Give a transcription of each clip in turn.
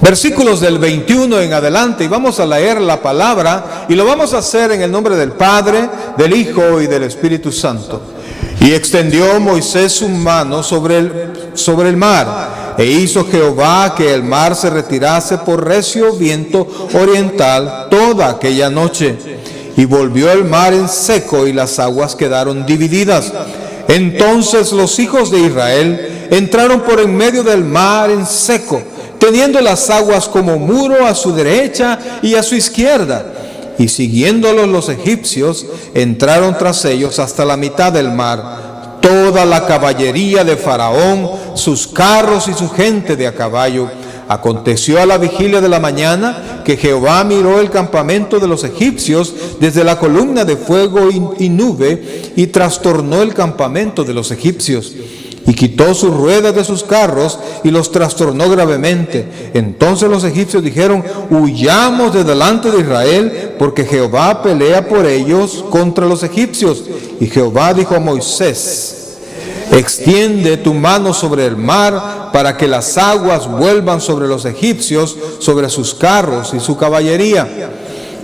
versículos del 21 en adelante, y vamos a leer la palabra, y lo vamos a hacer en el nombre del Padre, del Hijo y del Espíritu Santo. Y extendió Moisés su mano sobre el mar, e hizo Jehová que el mar se retirase por recio viento oriental toda aquella noche. Y volvió el mar en seco, y las aguas quedaron divididas. Entonces los hijos de Israel entraron por en medio del mar en seco, teniendo las aguas como muro a su derecha y a su izquierda. Y siguiéndolos los egipcios, entraron tras ellos hasta la mitad del mar, toda la caballería de Faraón, sus carros y su gente de a caballo. Aconteció a la vigilia de la mañana que Jehová miró el campamento de los egipcios desde la columna de fuego y nube, y trastornó el campamento de los egipcios. Y quitó sus ruedas de sus carros y los trastornó gravemente. Entonces los egipcios dijeron: huyamos de delante de Israel, porque Jehová pelea por ellos contra los egipcios. Y Jehová dijo a Moisés: extiende tu mano sobre el mar, para que las aguas vuelvan sobre los egipcios, sobre sus carros y su caballería.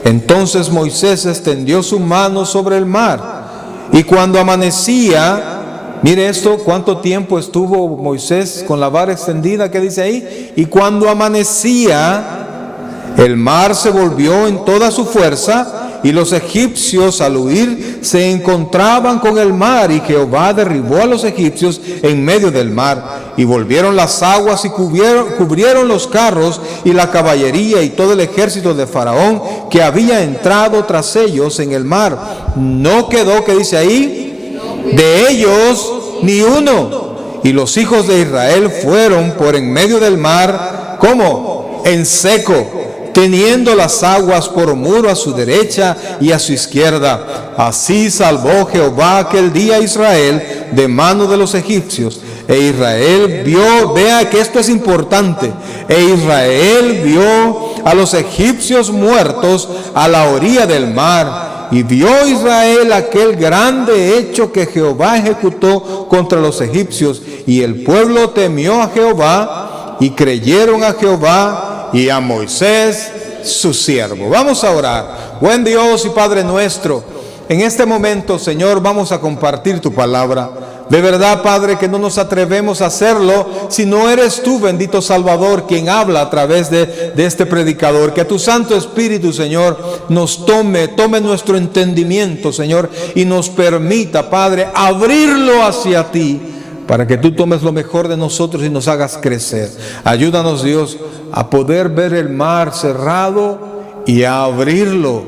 Entonces Moisés extendió su mano sobre el mar, y cuando amanecía, mire esto, cuánto tiempo estuvo Moisés con la vara extendida, ¿qué dice ahí? Y cuando amanecía, el mar se volvió en toda su fuerza, y los egipcios al huir se encontraban con el mar, y Jehová derribó a los egipcios en medio del mar. Y volvieron las aguas y cubrieron los carros y la caballería y todo el ejército de Faraón que había entrado tras ellos en el mar. No quedó, ¿qué dice ahí?, de ellos ni uno. Y los hijos de Israel fueron por en medio del mar, ¿cómo? En seco, teniendo las aguas por muro a su derecha y a su izquierda. Así salvó Jehová aquel día a Israel de mano de los egipcios. E Israel vio, vea que esto es importante, e Israel vio a los egipcios muertos a la orilla del mar. Y vio Israel aquel grande hecho que Jehová ejecutó contra los egipcios. Y el pueblo temió a Jehová, y creyeron a Jehová y a Moisés su siervo. Vamos a orar. Buen Dios y Padre nuestro, en este momento, Señor, vamos a compartir tu palabra. De verdad, Padre, que no nos atrevemos a hacerlo si no eres tú, bendito Salvador, quien habla a través de este predicador. Que tu Santo Espíritu, Señor, nos tome nuestro entendimiento, Señor, y nos permita, Padre, abrirlo hacia ti, para que tú tomes lo mejor de nosotros y nos hagas crecer. Ayúdanos, Dios, a poder ver el mar cerrado y a abrirlo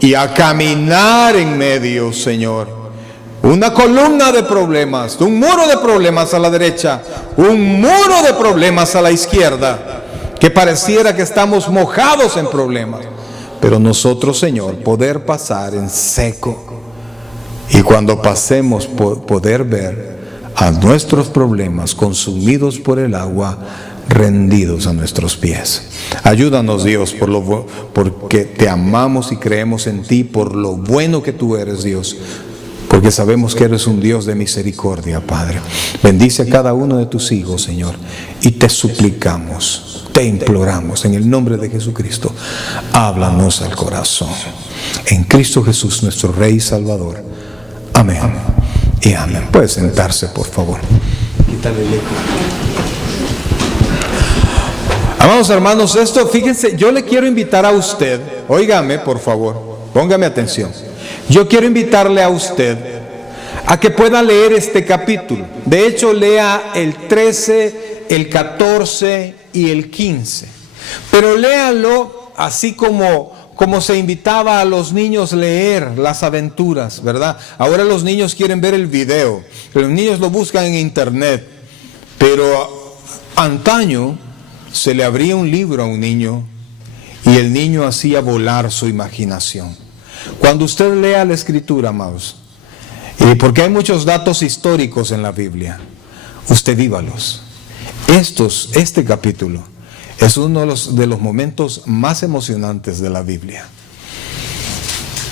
y a caminar en medio, Señor. Una columna de problemas, un muro de problemas a la derecha, un muro de problemas a la izquierda, que pareciera que estamos mojados en problemas, pero nosotros, Señor, poder pasar en seco, y cuando pasemos poder ver a nuestros problemas consumidos por el agua, rendidos a nuestros pies. Ayúdanos, Dios, porque te amamos y creemos en ti, por lo bueno que tú eres, Dios, porque sabemos que eres un Dios de misericordia, Padre. Bendice a cada uno de tus hijos, Señor, y te suplicamos, te imploramos, en el nombre de Jesucristo, háblanos al corazón. En Cristo Jesús, nuestro Rey y Salvador. Amén y amén. Puede sentarse, por favor. Quítale el eco. Amados hermanos, fíjense, yo le quiero invitar a usted, óigame, por favor, póngame atención. Yo quiero invitarle a usted a que pueda leer este capítulo. De hecho, lea el 13, el 14 y el 15. Pero léalo así como se invitaba a los niños a leer las aventuras, ¿verdad? Ahora los niños quieren ver el video. Los niños lo buscan en internet. Pero antaño se le abría un libro a un niño y el niño hacía volar su imaginación. Cuando usted lea la Escritura, amados, porque hay muchos datos históricos en la Biblia, usted vívalos. Este capítulo es uno de los momentos más emocionantes de la Biblia.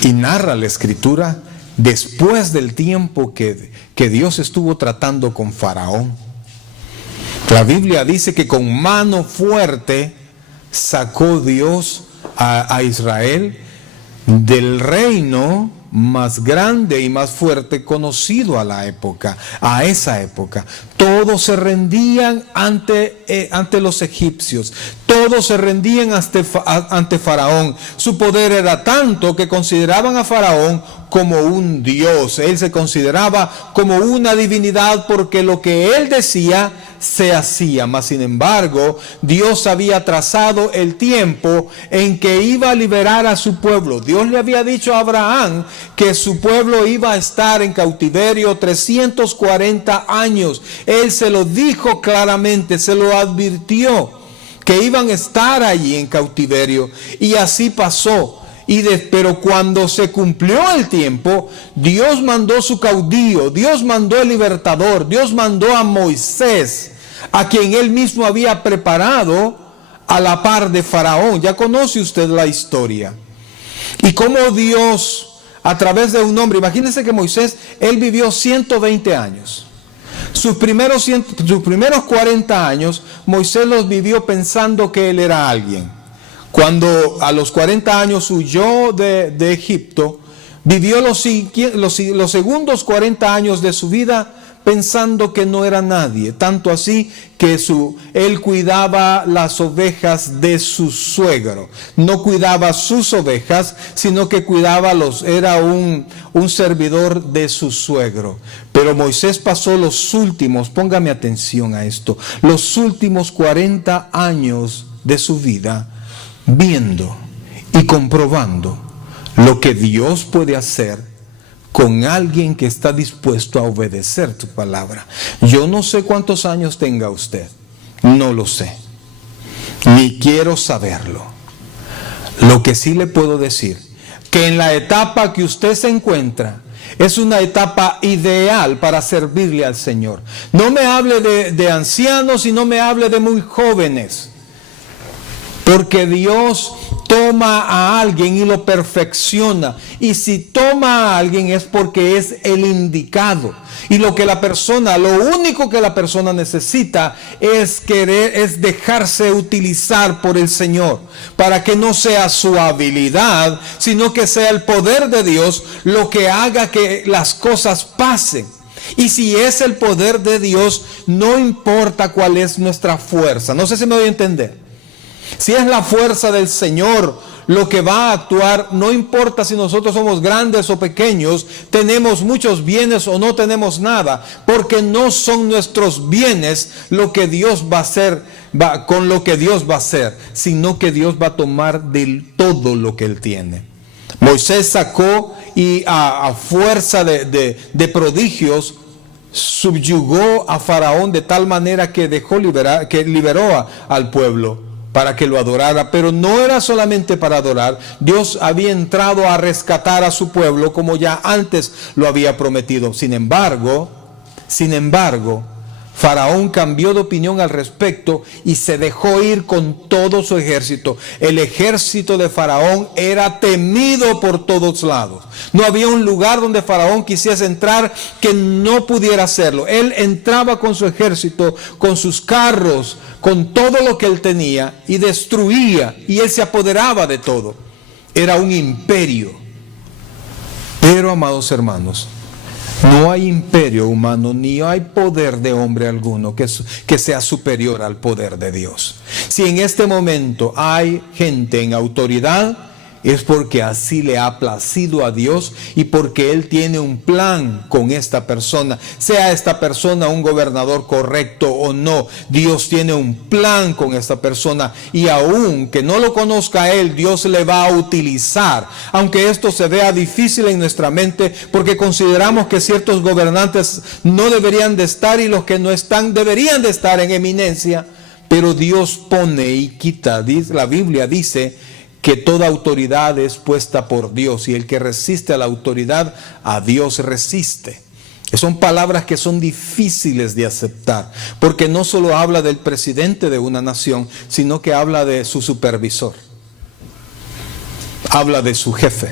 Y narra la Escritura después del tiempo que Dios estuvo tratando con Faraón. La Biblia dice que con mano fuerte sacó Dios a Israel del reino más grande y más fuerte conocido a esa época. Todos se rendían ante los egipcios, todos se rendían ante Faraón. Su poder era tanto que consideraban a Faraón como un dios. Él se consideraba como una divinidad porque lo que él decía se hacía. Mas sin embargo, Dios había trazado el tiempo en que iba a liberar a su pueblo. Dios le había dicho a Abraham que su pueblo iba a estar en cautiverio 340 años. Él se lo dijo claramente, se lo advirtió que iban a estar allí en cautiverio, y así pasó. Pero cuando se cumplió el tiempo, Dios mandó su caudillo, Dios mandó el libertador, Dios mandó a Moisés, a quien él mismo había preparado a la par de Faraón. Ya conoce usted la historia. Y cómo Dios, a través de un hombre, imagínense que Moisés, él vivió 120 años. Sus primeros 40 años, Moisés los vivió pensando que él era alguien. Cuando a los 40 años huyó de Egipto, vivió los segundos 40 años de su vida pensando que no era nadie. Tanto así que él cuidaba las ovejas de su suegro. No cuidaba sus ovejas, sino que era un servidor de su suegro. Pero Moisés pasó póngame atención a esto, los últimos 40 años de su vida viendo y comprobando lo que Dios puede hacer con alguien que está dispuesto a obedecer tu palabra. Yo no sé cuántos años tenga usted, no lo sé, ni quiero saberlo. Lo que sí le puedo decir, que en la etapa que usted se encuentra, es una etapa ideal para servirle al Señor. No me hable de ancianos y no me hable de muy jóvenes, porque Dios toma a alguien y lo perfecciona. Y si toma a alguien es porque es el indicado. Y lo único que la persona necesita es dejarse utilizar por el Señor, para que no sea su habilidad, sino que sea el poder de Dios lo que haga que las cosas pasen. Y si es el poder de Dios, no importa cuál es nuestra fuerza. No sé si me voy a entender. Si es la fuerza del Señor lo que va a actuar, no importa si nosotros somos grandes o pequeños, tenemos muchos bienes o no tenemos nada, porque no son nuestros bienes lo que Dios va a hacer, con lo que Dios va a hacer, sino que Dios va a tomar de todo lo que Él tiene. Moisés sacó y a fuerza de prodigios subyugó a Faraón de tal manera que liberó al pueblo para que lo adorara. Pero no era solamente para adorar. Dios había entrado a rescatar a su pueblo como ya antes lo había prometido. Sin embargo, Faraón cambió de opinión al respecto y se dejó ir con todo su ejército. El ejército de Faraón era temido por todos lados. No había un lugar donde Faraón quisiese entrar que no pudiera hacerlo. Él entraba con su ejército, con sus carros, con todo lo que él tenía, y destruía, y él se apoderaba de todo. Era un imperio. Pero, amados hermanos, no hay imperio humano, ni hay poder de hombre alguno que sea superior al poder de Dios. Si en este momento hay gente en autoridad, es porque así le ha placido a Dios y porque Él tiene un plan con esta persona. Sea esta persona un gobernador correcto o no, Dios tiene un plan con esta persona, y aun que no lo conozca a Él, Dios le va a utilizar. Aunque esto se vea difícil en nuestra mente, porque consideramos que ciertos gobernantes no deberían de estar y los que no están deberían de estar en eminencia, pero Dios pone y quita. La Biblia dice que toda autoridad es puesta por Dios, y el que resiste a la autoridad, a Dios resiste. Son palabras que son difíciles de aceptar, porque no solo habla del presidente de una nación, sino que habla de su supervisor, habla de su jefe,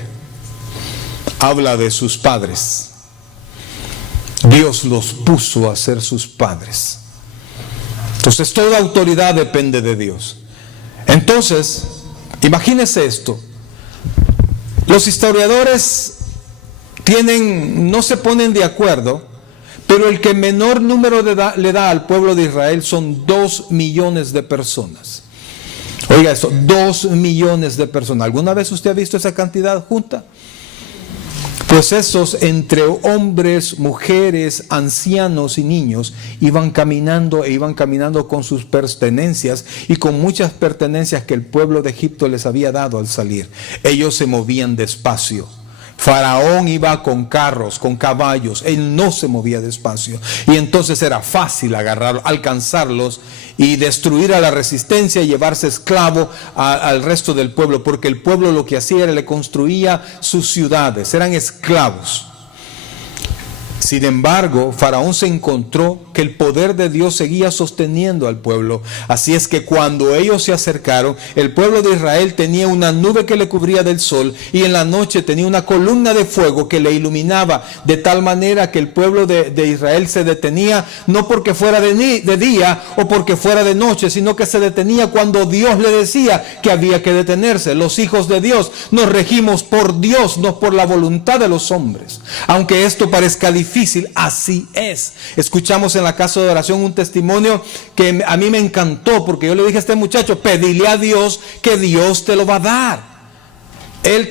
habla de sus padres. Dios los puso a ser sus padres. Entonces toda autoridad depende de Dios. Entonces, imagínense esto. Los historiadores no se ponen de acuerdo, pero el que menor número le da al pueblo de Israel son 2 millones de personas. Oiga esto, 2 millones de personas. ¿Alguna vez usted ha visto esa cantidad junta? Pues esos, entre hombres, mujeres, ancianos y niños, iban caminando con sus pertenencias y con muchas pertenencias que el pueblo de Egipto les había dado al salir. Ellos se movían despacio. Faraón iba con carros, con caballos, él no se movía despacio. Y entonces era fácil alcanzarlos y destruir a la resistencia y llevarse esclavo al resto del pueblo, porque el pueblo lo que hacía era le construía sus ciudades, eran esclavos. Sin embargo, Faraón se encontró que el poder de Dios seguía sosteniendo al pueblo. Así es que cuando ellos se acercaron, el pueblo de Israel tenía una nube que le cubría del sol y en la noche tenía una columna de fuego que le iluminaba, de tal manera que el pueblo de Israel se detenía, no porque fuera de día o porque fuera de noche, sino que se detenía cuando Dios le decía que había que detenerse. Los hijos de Dios nos regimos por Dios, no por la voluntad de los hombres. Aunque esto parezca difícil, así es. Escuchamos en la casa de oración un testimonio que a mí me encantó, porque yo le dije a este muchacho: pedile a Dios que Dios te lo va a dar. Él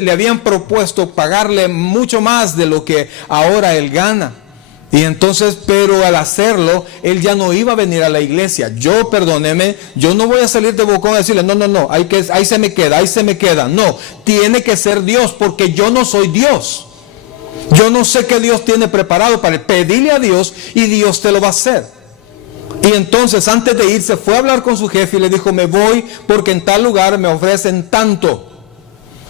le habían propuesto pagarle mucho más de lo que ahora él gana. Y entonces, pero al hacerlo, él ya no iba a venir a la iglesia. Perdóneme, yo no voy a salir de bocón a decirle, no, ahí se me queda. No, tiene que ser Dios, porque yo no soy Dios. Yo no sé qué Dios tiene preparado para él. Pedirle a Dios y Dios te lo va a hacer. Y entonces, antes de irse, fue a hablar con su jefe y le dijo: me voy porque en tal lugar me ofrecen tanto.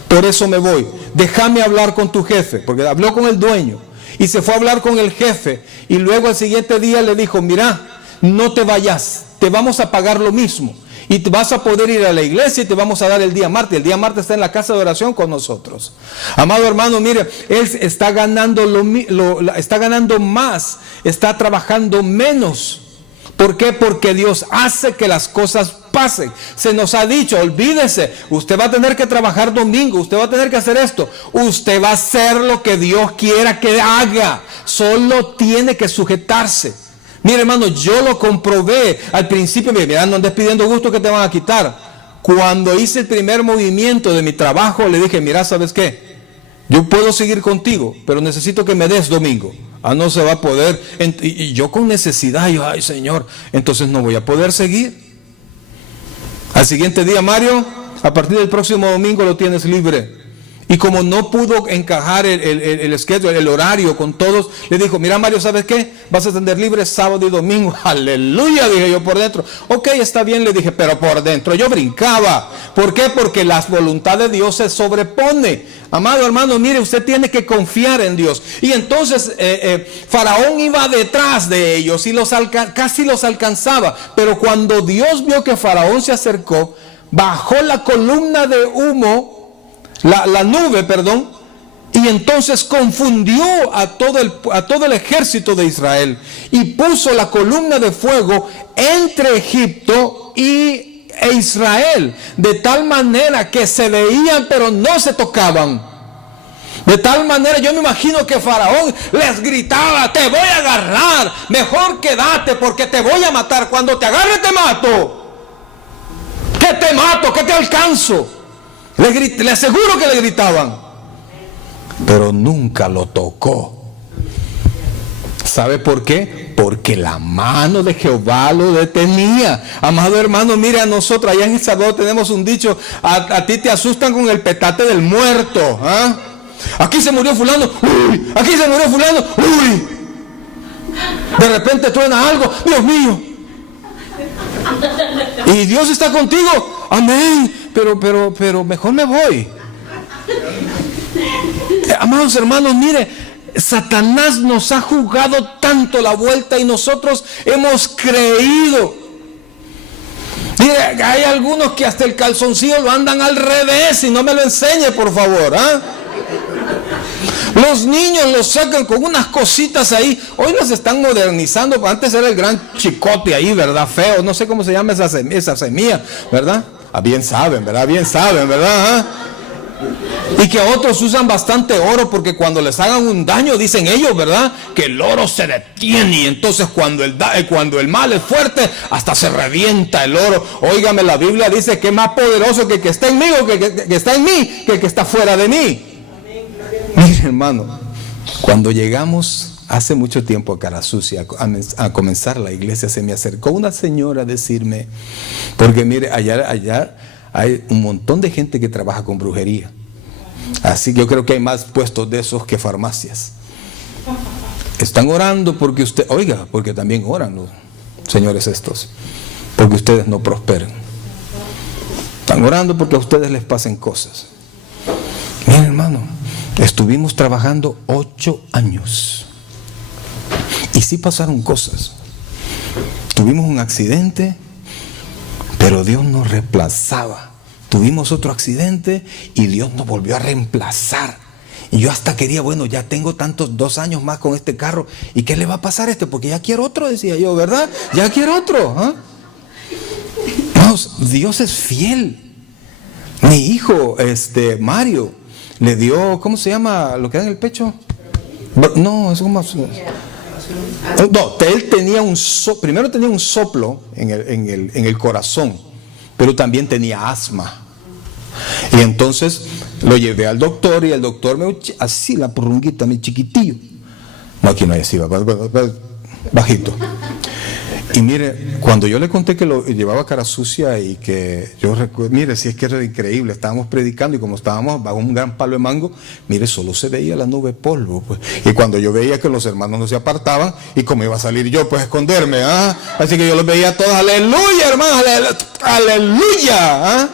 Por eso me voy. Déjame hablar con tu jefe, porque habló con el dueño. Y se fue a hablar con el jefe. Y luego al siguiente día le dijo: mira, no te vayas, te vamos a pagar lo mismo. Y te vas a poder ir a la iglesia y te vamos a dar el día martes. El día martes está en la casa de oración con nosotros. Amado hermano, mire, él está ganando está ganando más, está trabajando menos. ¿Por qué? Porque Dios hace que las cosas pasen. Se nos ha dicho: olvídese, usted va a tener que trabajar domingo, usted va a tener que hacer esto. Usted va a hacer lo que Dios quiera que haga. Solo tiene que sujetarse. Mire, hermano, yo lo comprobé al principio. Mira, no andes pidiendo gusto que te van a quitar. Cuando hice el primer movimiento de mi trabajo, le dije: mira, ¿sabes qué? Yo puedo seguir contigo, pero necesito que me des domingo. No se va a poder. Y yo con necesidad, ay Señor, entonces no voy a poder seguir. Al siguiente día: Mario, a partir del próximo domingo lo tienes libre. Y como no pudo encajar el schedule, el horario con todos, le dijo: mira, Mario, ¿sabes qué? Vas a tener libre sábado y domingo. Aleluya, dije yo por dentro. Ok, está bien, le dije, pero por dentro yo brincaba. ¿Por qué? Porque la voluntad de Dios se sobrepone. Amado hermano, mire, usted tiene que confiar en Dios. Y entonces Faraón iba detrás de ellos y casi los alcanzaba. Pero cuando Dios vio que Faraón se acercó, bajó la columna de humo, la nube, y entonces confundió a todo el ejército de Israel y puso la columna de fuego entre Egipto e Israel, de tal manera que se veían pero no se tocaban. De tal manera, yo me imagino que Faraón les gritaba: te voy a agarrar, mejor quédate porque te voy a matar. Cuando te agarre te mato, que te alcanzo. Le aseguro que le gritaban, pero nunca lo tocó. ¿Sabe por qué? Porque la mano de Jehová lo detenía. Amado hermano, mire, a nosotros allá en El Salvador tenemos un dicho: a ti te asustan con el petate del muerto. Aquí se murió fulano, uy, aquí se murió fulano, uy. De repente truena algo, Dios mío. Y Dios está contigo, amén. Pero mejor me voy. Amados hermanos, mire, Satanás nos ha jugado tanto la vuelta y nosotros hemos creído. Mire, hay algunos que hasta el calzoncillo lo andan al revés, y no me lo enseñe, por favor. Los niños los sacan con unas cositas ahí. Hoy las están modernizando. Antes era el gran chicote ahí, ¿verdad? Feo. No sé cómo se llama esa semilla, ¿verdad? Bien saben, ¿verdad? Bien saben, ¿verdad? ¿Ah? Y que otros usan bastante oro porque cuando les hagan un daño, dicen ellos, ¿verdad? Que el oro se detiene y entonces cuando el mal es fuerte, hasta se revienta el oro. Óigame, la Biblia dice que es más poderoso que el que está en mí o que está en mí que el que está fuera de mí. Mire, hermano, cuando llegamos hace mucho tiempo a Carasucia a comenzar la iglesia, se me acercó una señora a decirme, porque mire, allá hay un montón de gente que trabaja con brujería. Así que yo creo que hay más puestos de esos que farmacias. Están orando porque usted, oiga, porque también oran los señores estos, porque ustedes no prosperen. Están orando porque a ustedes les pasen cosas. Miren, hermano, estuvimos trabajando 8 años y sí pasaron cosas. Tuvimos un accidente, pero Dios nos reemplazaba. Tuvimos otro accidente y Dios nos volvió a reemplazar. Y yo hasta quería, bueno, ya tengo 2 años más con este carro. ¿Y qué le va a pasar a este? Porque ya quiero otro, decía yo, ¿verdad? Ya quiero otro. ¿Ah? Vamos, Dios es fiel. Mi hijo, Mario, le dio, ¿cómo se llama? ¿Lo que da en el pecho? No, es como... No, él tenía primero tenía un soplo en el corazón, pero también tenía asma. Y entonces lo llevé al doctor y el doctor me así la purrunguita, mi chiquitillo. No, aquí no hay así, bajito. Y mire, cuando yo le conté que lo llevaba a Carasucia y que yo recuerdo, mire, si es que era increíble, estábamos predicando y como estábamos bajo un gran palo de mango, mire, solo se veía la nube de polvo, pues. Y cuando yo veía que los hermanos no se apartaban, y como iba a salir yo, pues esconderme, ¿ah? Así que yo los veía todos, aleluya, hermano, aleluya, ¿ah?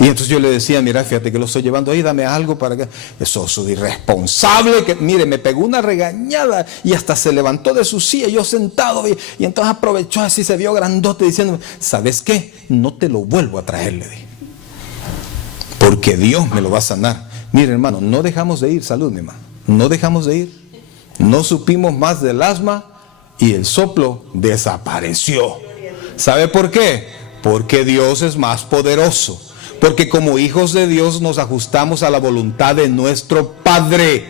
Y entonces yo le decía, mira, fíjate que lo estoy llevando ahí, dame algo para que... Eso es irresponsable, que mire, me pegó una regañada y hasta se levantó de su silla, yo sentado, y entonces aprovechó así, se vio grandote diciéndome, ¿sabes qué? No te lo vuelvo a traer, le dije, porque Dios me lo va a sanar. Mire, hermano, no dejamos de ir, salud, mi hermano, no dejamos de ir, no supimos más del asma y el soplo desapareció. ¿Sabe por qué? Porque Dios es más poderoso. Porque como hijos de Dios nos ajustamos a la voluntad de nuestro Padre,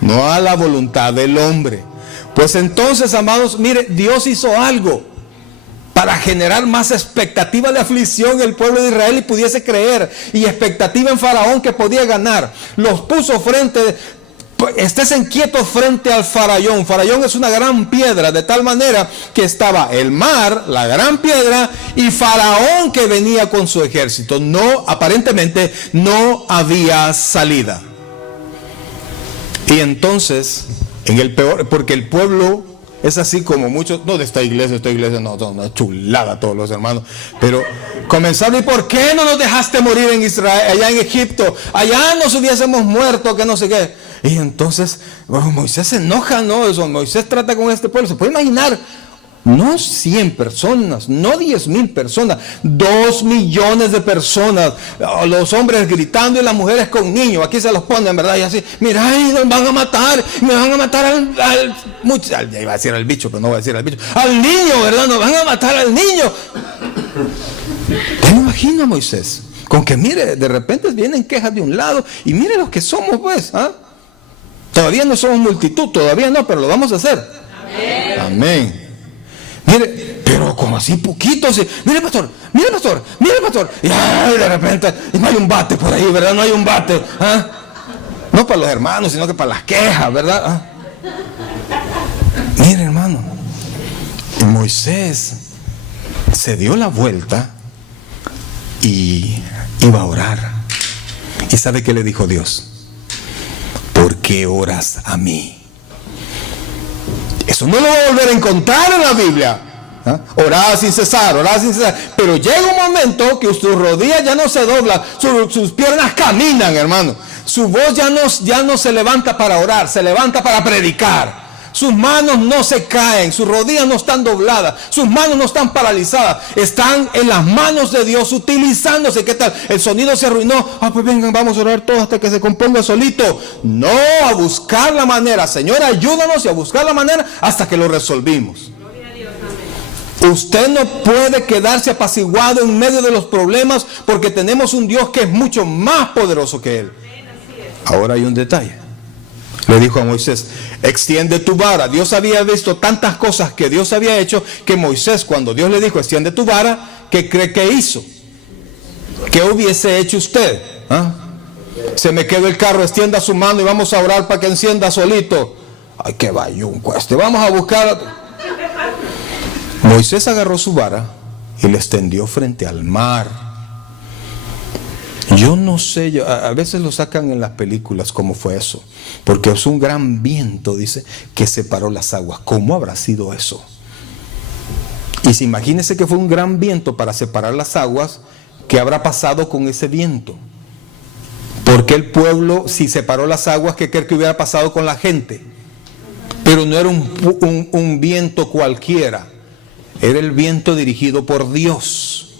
no a la voluntad del hombre. Pues entonces, amados, mire, Dios hizo algo para generar más expectativa de aflicción en el pueblo de Israel y pudiese creer, y expectativa en Faraón que podía ganar. Los puso estésen quietos frente al Faraón. Faraón es una gran piedra, de tal manera que estaba el mar, la gran piedra, y Faraón que venía con su ejército. No, aparentemente no había salida. Y entonces, en el peor, porque el pueblo es así como muchos, no de esta iglesia no, una chulada todos los hermanos, pero comenzaron, ¿y por qué no nos dejaste morir en Israel, allá en Egipto? Allá nos hubiésemos muerto, que no sé qué. Y entonces Moisés se enoja, ¿no? Moisés trata con este pueblo, se puede imaginar, no 100 personas, no 10,000 personas, 2 millones de personas, los hombres gritando y las mujeres con niños, aquí se los ponen, ¿verdad? Y así, mira, ay, nos van a matar, me van a matar ya iba a decir al bicho, pero no voy a decir al bicho, al niño, ¿verdad? Nos van a matar al niño. ¿Te imaginas, Moisés? Con que mire, de repente vienen quejas de un lado, y mire los que somos, pues, ¿ah? Todavía no somos multitud, todavía no, pero lo vamos a hacer. Amén. Amén. Mire, pero como así poquitos, mire pastor, y ay, de repente, no hay un bate por ahí, ¿verdad? No hay un bate, ¿ah? No para los hermanos, sino que para las quejas, ¿verdad? ¿Ah? Mire, hermano, Moisés se dio la vuelta y iba a orar. ¿Y sabe qué le dijo Dios? ¿Por qué oras a mí? Eso no lo va a volver a encontrar en la Biblia. ¿Ah? Orad sin cesar. Pero llega un momento que sus rodillas ya no se doblan, sus piernas caminan, hermano. Su voz ya no se levanta para orar, se levanta para predicar. Sus manos no se caen, sus rodillas no están dobladas, sus manos no están paralizadas, están en las manos de Dios utilizándose. ¿Qué tal? El sonido se arruinó. Pues vengan, vamos a orar todos hasta que se componga solito. No, a buscar la manera. Señor, ayúdanos, y a buscar la manera hasta que lo resolvimos. Usted no puede quedarse apaciguado en medio de los problemas, porque tenemos un Dios que es mucho más poderoso que Él. Ahora hay un detalle. Le dijo a Moisés: extiende tu vara. Dios había visto tantas cosas que Dios había hecho, que Moisés, cuando Dios le dijo extiende tu vara, ¿qué cree que hizo? ¿Qué hubiese hecho usted? Se me quedó el carro, extienda su mano y vamos a orar para que encienda solito. Ay, qué bayunco este. Vamos a buscar. Moisés agarró su vara y la extendió frente al mar. Yo no sé, a veces lo sacan en las películas cómo fue eso, porque es un gran viento, dice, que separó las aguas. ¿Cómo habrá sido eso? Y si imagínense que fue un gran viento para separar las aguas, ¿qué habrá pasado con ese viento? Porque el pueblo, si separó las aguas, ¿qué cree que hubiera pasado con la gente? Pero no era un viento cualquiera. Era el viento dirigido por Dios,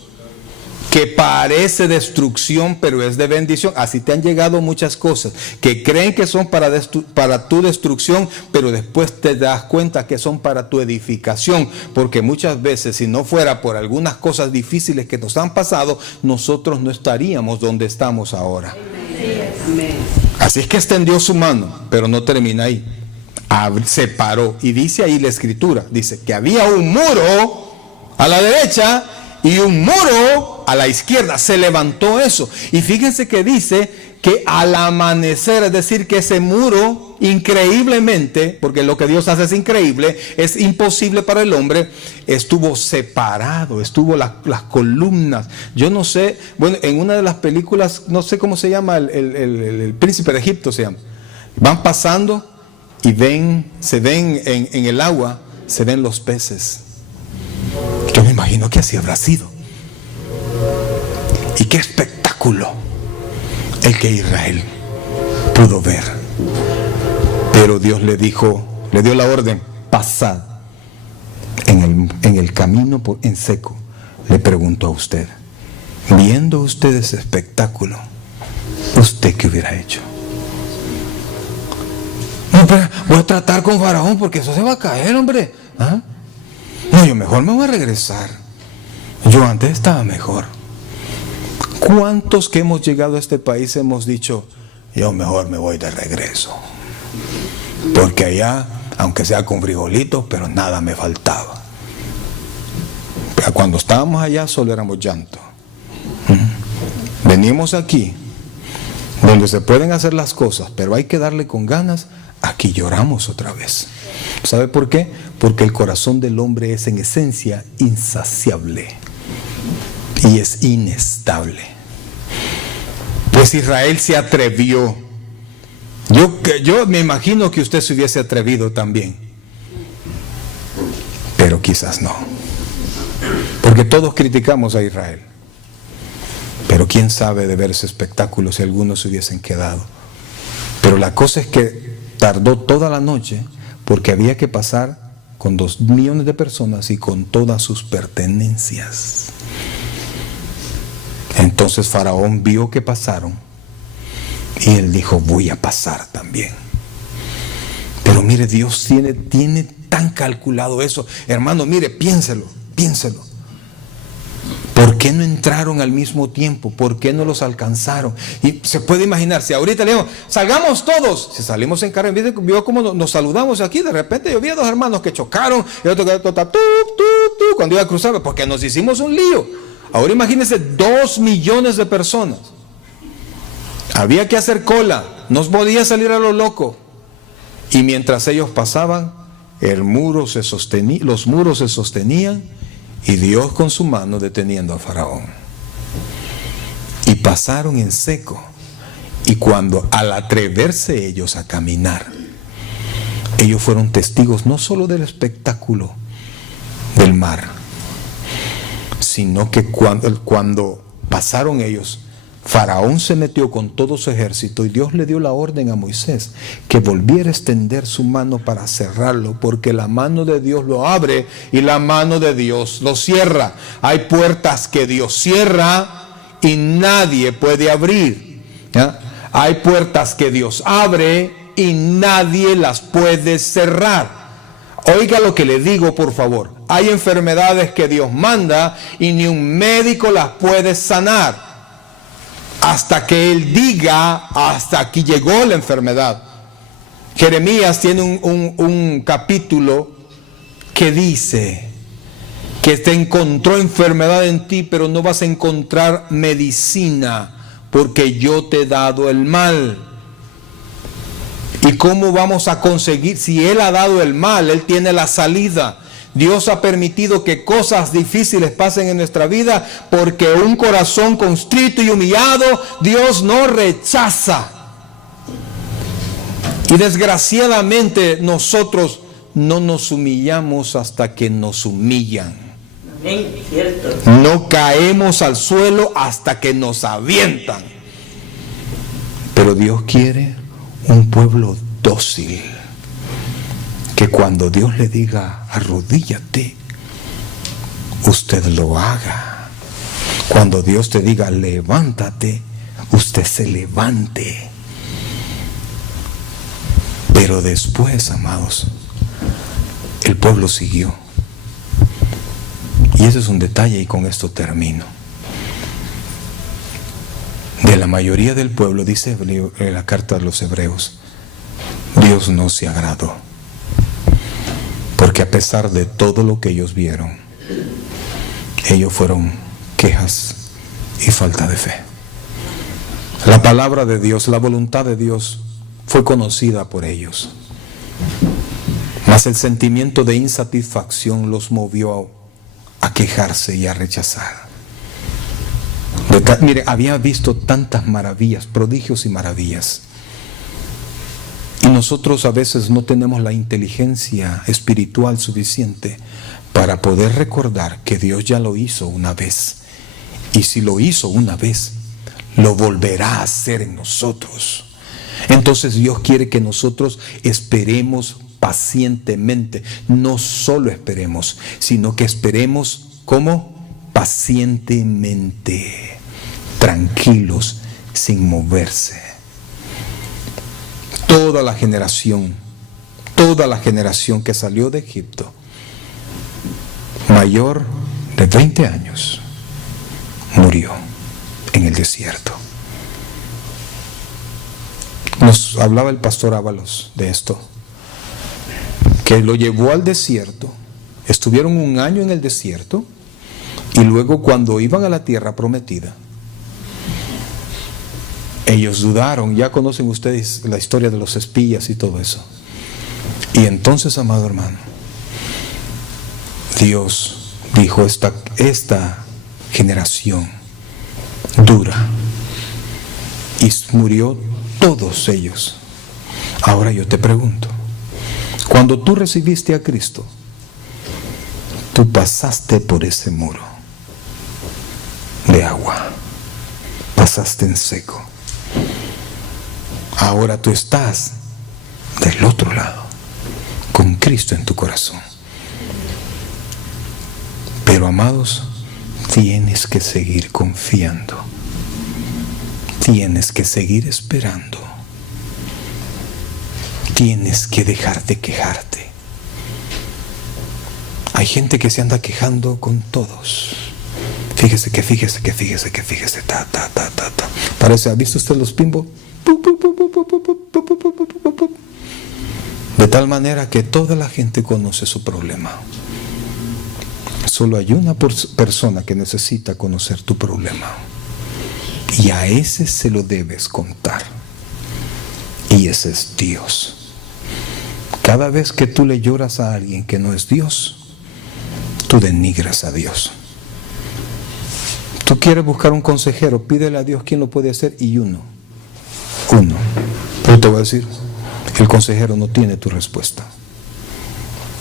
que parece destrucción, pero es de bendición. Así te han llegado muchas cosas que creen que son para tu destrucción, pero después te das cuenta que son para tu edificación. Porque muchas veces, si no fuera por algunas cosas difíciles que nos han pasado, nosotros no estaríamos donde estamos ahora. Así es que extendió su mano, pero no termina ahí. Se paró, y dice ahí la escritura, dice que había un muro a la derecha y un muro a la izquierda. Se levantó eso, y fíjense que dice que al amanecer, es decir, que ese muro, increíblemente, porque lo que Dios hace es increíble, es imposible para el hombre, estuvo separado, estuvo las columnas. Yo no sé, bueno, en una de las películas, no sé cómo se llama, el príncipe de Egipto se llama, van pasando y se ven en el agua, se ven los peces. Yo me imagino que así habrá sido. Y qué espectáculo el que Israel pudo ver. Pero Dios le dijo, le dio la orden: pasad en el camino en seco. Le preguntó a usted, viendo usted ese espectáculo, ¿usted qué hubiera hecho? No, pero voy a tratar con Faraón porque eso se va a caer, hombre. No, yo mejor me voy a regresar. Yo antes estaba mejor. ¿Cuántos que hemos llegado a este país hemos dicho, yo mejor me voy de regreso? Porque allá, aunque sea con frijolitos, pero nada me faltaba. Pero cuando estábamos allá solo éramos llanto. Venimos aquí, donde se pueden hacer las cosas, pero hay que darle con ganas. Aquí lloramos otra vez. ¿Sabe por qué? Porque el corazón del hombre es en esencia insaciable y es inestable. Pues Israel se atrevió. Yo me imagino que usted se hubiese atrevido también, pero quizás no, porque todos criticamos a Israel. Pero quién sabe de ver ese espectáculo si algunos se hubiesen quedado. Pero la cosa es que tardó toda la noche, porque había que pasar con 2 millones de personas y con todas sus pertenencias. Entonces Faraón vio que pasaron y él dijo, voy a pasar también. Pero mire, Dios tiene tan calculado eso. Hermano, mire, piénselo. ¿Por qué no entraron al mismo tiempo? ¿Por qué no los alcanzaron? Y se puede imaginar, si ahorita le digo, salgamos todos. Si salimos en carro, vio cómo nos saludamos aquí, de repente yo vi a 2 hermanos que chocaron, y otro que cuando iba a cruzar, porque nos hicimos un lío. Ahora imagínense 2 millones de personas. Había que hacer cola, no podía salir a lo loco. Y mientras ellos pasaban, los muros se sostenían, y Dios con su mano deteniendo a Faraón. Y pasaron en seco. Y cuando al atreverse ellos a caminar, ellos fueron testigos no solo del espectáculo del mar, sino que cuando pasaron ellos, Faraón se metió con todo su ejército y Dios le dio la orden a Moisés que volviera a extender su mano para cerrarlo, porque la mano de Dios lo abre y la mano de Dios lo cierra. Hay puertas que Dios cierra y nadie puede abrir, ¿ya? Hay puertas que Dios abre y nadie las puede cerrar. Oiga lo que le digo, por favor. Hay enfermedades que Dios manda y ni un médico las puede sanar hasta que Él diga: hasta aquí llegó la enfermedad. Jeremías tiene un capítulo que dice que te encontró enfermedad en ti, pero no vas a encontrar medicina, porque yo te he dado el mal. ¿Y cómo vamos a conseguir? Si Él ha dado el mal, Él tiene la salida. Dios ha permitido que cosas difíciles pasen en nuestra vida, porque un corazón contrito y humillado Dios no rechaza. Y desgraciadamente nosotros no nos humillamos hasta que nos humillan. ¿Cierto? No caemos al suelo hasta que nos avientan. Pero Dios quiere un pueblo dócil, que cuando Dios le diga: arrodíllate, usted lo haga. Cuando Dios te diga: levántate, usted se levante. Pero después, amados, el pueblo siguió. Y ese es un detalle, y con esto termino. De la mayoría del pueblo, dice en la carta de los Hebreos, Dios no se agradó, porque a pesar de todo lo que ellos vieron, ellos fueron quejas y falta de fe. La palabra de Dios, la voluntad de Dios fue conocida por ellos, mas el sentimiento de insatisfacción los movió a quejarse y a rechazar. Mire, había visto tantas maravillas, prodigios y maravillas, y nosotros a veces no tenemos la inteligencia espiritual suficiente para poder recordar que Dios ya lo hizo una vez, y si lo hizo una vez, lo volverá a hacer en nosotros. Entonces Dios quiere que nosotros esperemos pacientemente. No solo esperemos, sino que esperemos, ¿cómo? Pacientemente, tranquilos, sin moverse. Toda la generación que salió de Egipto, mayor de 20 años, murió en el desierto. Nos hablaba el pastor Ábalos de esto, que lo llevó al desierto. Estuvieron un año en el desierto, y luego cuando iban a la tierra prometida, ellos dudaron. Ya conocen ustedes la historia de los espías y todo eso. Y entonces, amado hermano, Dios dijo: esta generación dura, y murió todos ellos. Ahora yo te pregunto, cuando tú recibiste a Cristo, tú pasaste por ese muro de agua, pasaste en seco. Ahora tú estás del otro lado, con Cristo en tu corazón. Pero, amados, tienes que seguir confiando, tienes que seguir esperando, tienes que dejar de quejarte. Hay gente que se anda quejando con todos. Fíjese, ta. Parece, ¿ha visto usted los Pinball? De tal manera que toda la gente conoce su problema. Solo hay una persona que necesita conocer tu problema, y a ese se lo debes contar, y ese es Dios. Cada vez que tú le lloras a alguien que no es Dios, tú denigras a Dios. Tú quieres buscar un consejero, pídele a Dios quién lo puede hacer, y uno. Pero te voy a decir, el consejero no tiene tu respuesta,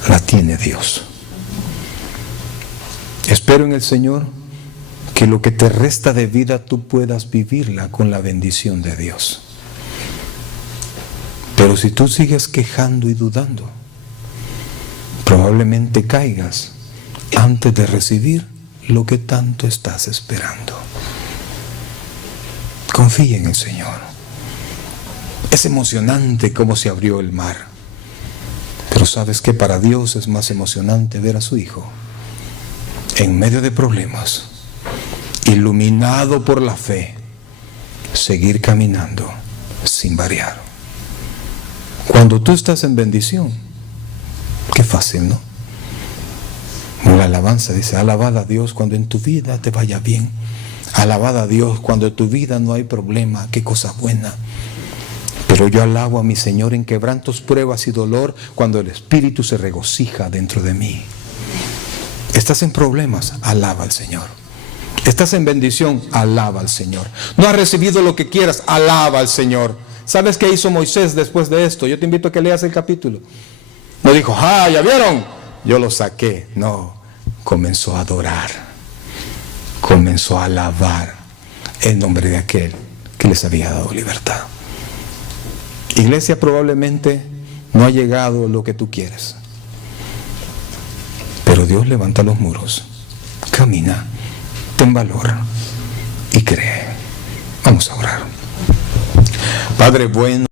la tiene Dios. Espero en el Señor que lo que te resta de vida tú puedas vivirla con la bendición de Dios. Pero si tú sigues quejando y dudando, probablemente caigas antes de recibir lo que tanto estás esperando. Confía en el Señor. Es emocionante cómo se abrió el mar. Pero sabes que para Dios es más emocionante ver a su Hijo en medio de problemas, iluminado por la fe, seguir caminando sin variar. Cuando tú estás en bendición, qué fácil, ¿no? La alabanza dice: alabad a Dios cuando en tu vida te vaya bien. Alabad a Dios cuando en tu vida no hay problema. Qué cosa buena. Pero yo alabo a mi Señor en quebrantos, pruebas y dolor, cuando el Espíritu se regocija dentro de mí. Estás en problemas, alaba al Señor. Estás en bendición, alaba al Señor. No has recibido lo que quieras, alaba al Señor. ¿Sabes qué hizo Moisés después de esto? Yo te invito a que leas el capítulo. No dijo: ¡ah, ya vieron! Yo lo saqué. No, comenzó a adorar. Comenzó a alabar el nombre de aquel que les había dado libertad. Iglesia, probablemente no ha llegado lo que tú quieres, pero Dios levanta los muros. Camina, ten valor y cree. Vamos a orar. Padre bueno,